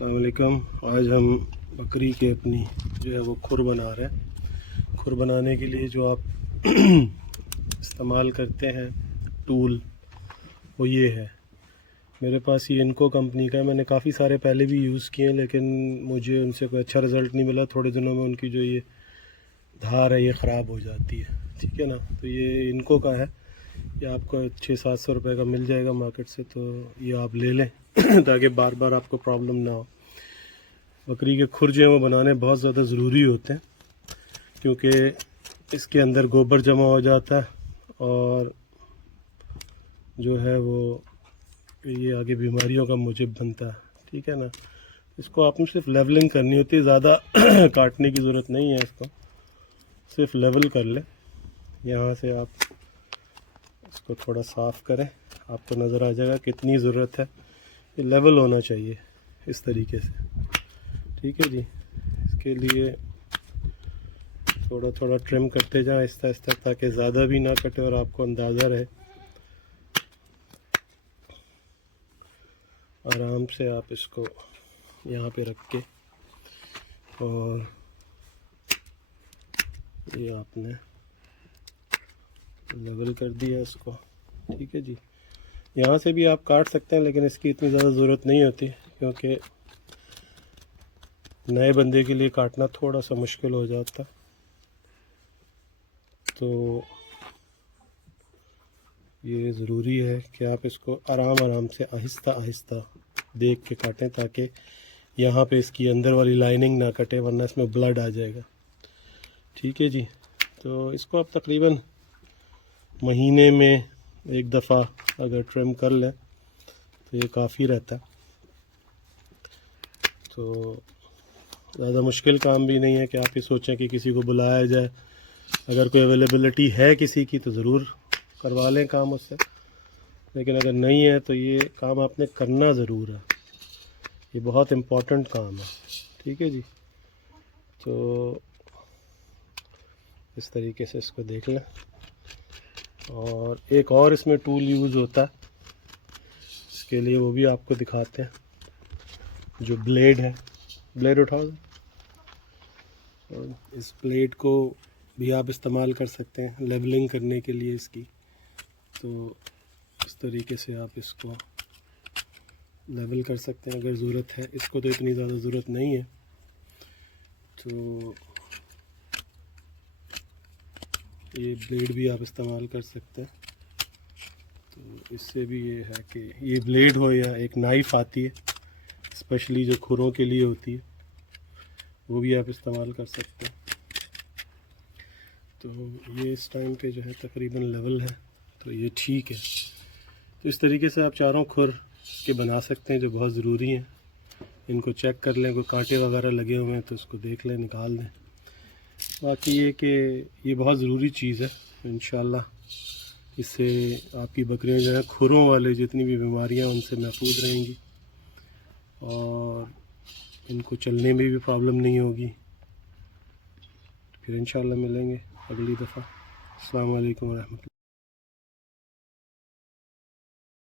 السلام علیکم۔ آج ہم بکری کے اپنی جو ہے وہ کھر بنا رہے ہیں۔ کھر بنانے کے لیے جو آپ استعمال کرتے ہیں ٹول، وہ یہ ہے۔ میرے پاس یہ انکو کمپنی کا ہے۔ میں نے کافی سارے پہلے بھی یوز کیے ہیں، لیکن مجھے ان سے کوئی اچھا رزلٹ نہیں ملا۔ تھوڑے دنوں میں ان کی جو یہ دھار ہے، یہ خراب ہو جاتی ہے۔ ٹھیک ہے نا؟ تو یہ انکو کا ہے۔ یہ آپ کو چھ سات سو روپے کا مل جائے گا مارکیٹ سے، تو یہ آپ لے لیں تاکہ بار بار آپ کو پرابلم نہ ہو۔ بکری کے کھر جو ہیں وہ بنانے بہت زیادہ ضروری ہوتے ہیں، کیونکہ اس کے اندر گوبر جمع ہو جاتا ہے اور جو ہے وہ یہ آگے بیماریوں کا موجب بنتا ہے۔ ٹھیک ہے نا؟ اس کو آپ نے صرف لیولنگ کرنی ہوتی ہے، زیادہ کاٹنے کی ضرورت نہیں ہے اس کو۔ صرف لیول کر لیں، یہاں سے آپ کو تھوڑا صاف کریں۔ آپ کو نظر آ جائے گا کتنی ضرورت ہے۔ یہ لیول ہونا چاہیے اس طریقے سے۔ ٹھیک ہے جی۔ اس کے لیے تھوڑا تھوڑا ٹرم کرتے جائیں آہستہ آہستہ تاکہ زیادہ بھی نہ کٹے اور آپ کو اندازہ رہے۔ آرام سے آپ اس کو یہاں پہ رکھ کے اور یہ آپ نے لیول کر دیا اس کو۔ ٹھیک ہے جی۔ یہاں سے بھی آپ کاٹ سکتے ہیں لیکن اس کی اتنی زیادہ ضرورت نہیں ہوتی کیونکہ نئے بندے کے لیے کاٹنا تھوڑا سا مشکل ہو جاتا۔ تو یہ ضروری ہے کہ آپ اس کو آرام آرام سے آہستہ آہستہ دیکھ کے کاٹیں تاکہ یہاں پہ اس کی اندر والی لائننگ نہ کٹے ورنہ اس میں بلڈ آ جائے گا۔ ٹھیک ہے جی۔ تو اس کو آپ تقریباً مہینے میں ایک دفعہ اگر ٹرم کر لیں تو یہ کافی رہتا ہے۔ تو زیادہ مشکل کام بھی نہیں ہے کہ آپ یہ سوچیں کہ کسی کو بلایا جائے۔ اگر کوئی اویلیبلٹی ہے کسی کی تو ضرور کروا لیں کام اس سے۔ لیکن اگر نہیں ہے تو یہ کام آپ نے کرنا ضرور ہے۔ یہ بہت امپورٹنٹ کام ہے۔ ٹھیک ہے جی؟ تو اس طریقے سے اس کو دیکھ لیں۔ اور ایک اور اس میں ٹول یوز ہوتا ہے۔ اس کے لیے وہ بھی آپ کو دکھاتے ہیں۔ جو بلیڈ ہے۔ بلیڈ اٹھاؤ۔ اور اس بلیڈ کو بھی آپ استعمال کر سکتے ہیں لیولنگ کرنے کے لیے اس کی۔ تو اس طریقے سے آپ اس کو لیول کر سکتے ہیں۔ اگر ضرورت ہے، اس کو تو اتنی زیادہ ضرورت نہیں ہے۔ تو یہ بلیڈ بھی آپ استعمال کر سکتے ہیں۔ تو اس سے بھی یہ ہے کہ یہ بلیڈ ہو یا ایک نائف آتی ہے اسپیشلی جو کھروں کے لیے ہوتی ہے، وہ بھی آپ استعمال کر سکتے ہیں۔ تو یہ اس ٹائم پہ جو ہے تقریباً لیول ہے، تو یہ ٹھیک ہے۔ تو اس طریقے سے آپ چاروں کھر کے بنا سکتے ہیں جو بہت ضروری ہیں۔ ان کو چیک کر لیں، کوئی کانٹے وغیرہ لگے ہوئے ہیں تو اس کو دیکھ لیں، نکال دیں باقی یہ کہ یہ بہت ضروری چیز ہے، انشاءاللہ۔ اس سے آپ کی بکریاں جو ہیں، کھروں والے جتنی بھی بیماریاں ان سے محفوظ رہیں گی۔ اور ان کو چلنے میں بھی پرابلم نہیں ہوگی۔ پھر انشاءاللہ ملیں گے اگلی دفعہ۔ السلام علیکم ورحمۃ اللہ۔